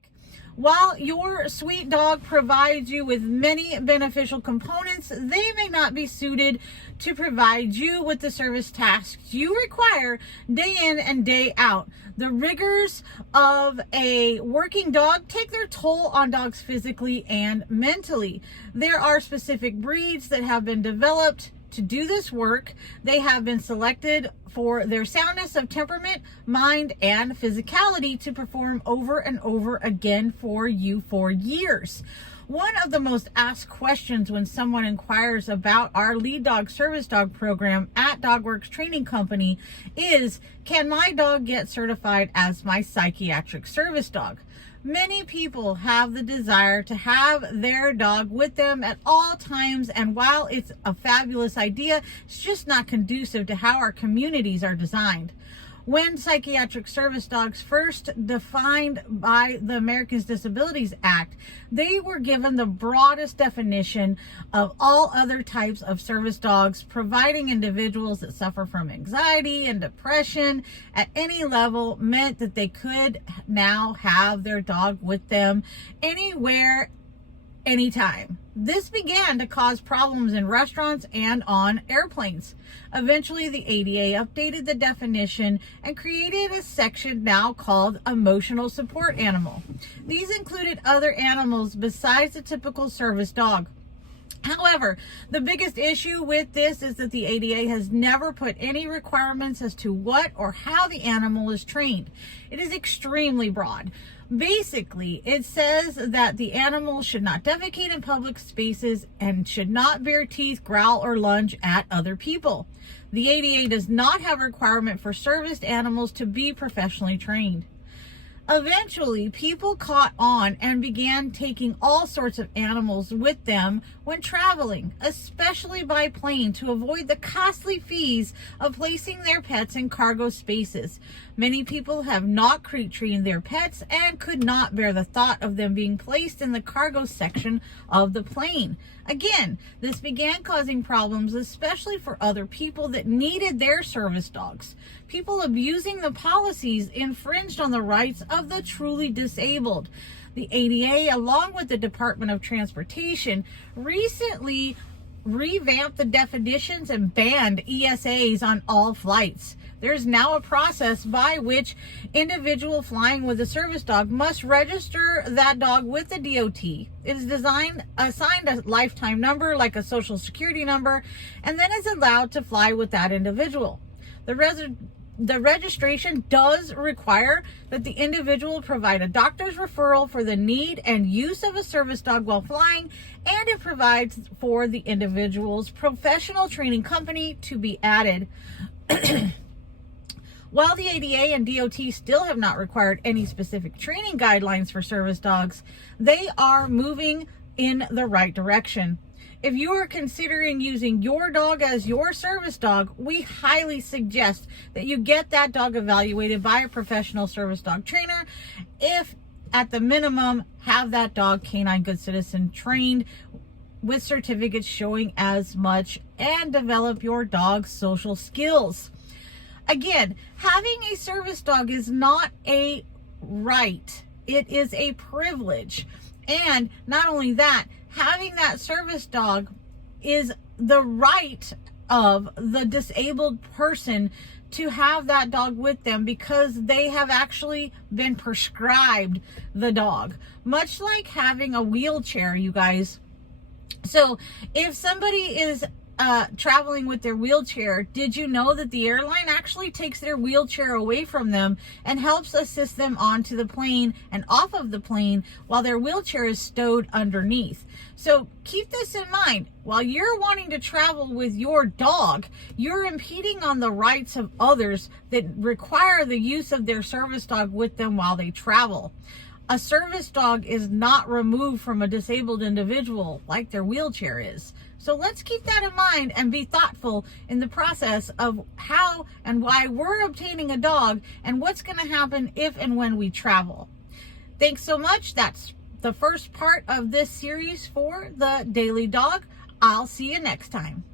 specific. While your sweet dog provides you with many beneficial components, they may not be suited to provide you with the service tasks you require day in and day out. The rigors of a working dog take their toll on dogs physically and mentally. There are specific breeds that have been developed to do this work. They have been selected for their soundness of temperament, mind, and physicality to perform over and over again for you for years. One of the most asked questions when someone inquires about our lead dog service dog program at DogWorks Training Company is, can my dog get certified as my psychiatric service dog? Many people have the desire to have their dog with them at all times, and while it's a fabulous idea, it's just not conducive to how our communities are designed. When psychiatric service dogs first defined by the Americans with Disabilities Act, they were given the broadest definition of all other types of service dogs, providing individuals that suffer from anxiety and depression at any level meant that they could now have their dog with them anywhere, anytime. This began to cause problems in restaurants and on airplanes. Eventually, the ADA updated the definition and created a section now called emotional support animal. These included other animals besides the typical service dog. However, the biggest issue with this is that the ADA has never put any requirements as to what or how the animal is trained. It is extremely broad. Basically, it says that the animal should not defecate in public spaces and should not bare teeth, growl, or lunge at other people. The ADA does not have a requirement for serviced animals to be professionally trained. Eventually, people caught on and began taking all sorts of animals with them when traveling, especially by plane, to avoid the costly fees of placing their pets in cargo spaces. Many people have not crate trained their pets and could not bear the thought of them being placed in the cargo section of the plane. Again, this began causing problems, especially for other people that needed their service dogs. People abusing the policies infringed on the rights of the truly disabled. The ADA, along with the Department of Transportation, recently revamped the definitions and banned ESAs on all flights. There's now a process by which individual flying with a service dog must register that dog with the DOT. It is assigned a lifetime number like a social security number, and then is allowed to fly with that individual. The registration does require that the individual provide a doctor's referral for the need and use of a service dog while flying, and it provides for the individual's professional training company to be added. While the ADA and DOT still have not required any specific training guidelines for service dogs, they are moving in the right direction. If you are considering using your dog as your service dog, we highly suggest that you get that dog evaluated by a professional service dog trainer. If at the minimum, have that dog Canine Good Citizen trained with certificates showing as much, and develop your dog's social skills. Again, having a service dog is not a right. It is a privilege. And not only that, having that service dog is the right of the disabled person to have that dog with them because they have actually been prescribed the dog. Much like having a wheelchair, you guys. So if somebody is traveling with their wheelchair, did you know that the airline actually takes their wheelchair away from them and helps assist them onto the plane and off of the plane while their wheelchair is stowed underneath? So keep this in mind. While you're wanting to travel with your dog, you're impeding on the rights of others that require the use of their service dog with them while they travel. A service dog is not removed from a disabled individual like their wheelchair is. So let's keep that in mind and be thoughtful in the process of how and why we're obtaining a dog and what's going to happen if and when we travel. Thanks so much. That's the first part of this series for the Daily Dog. I'll see you next time.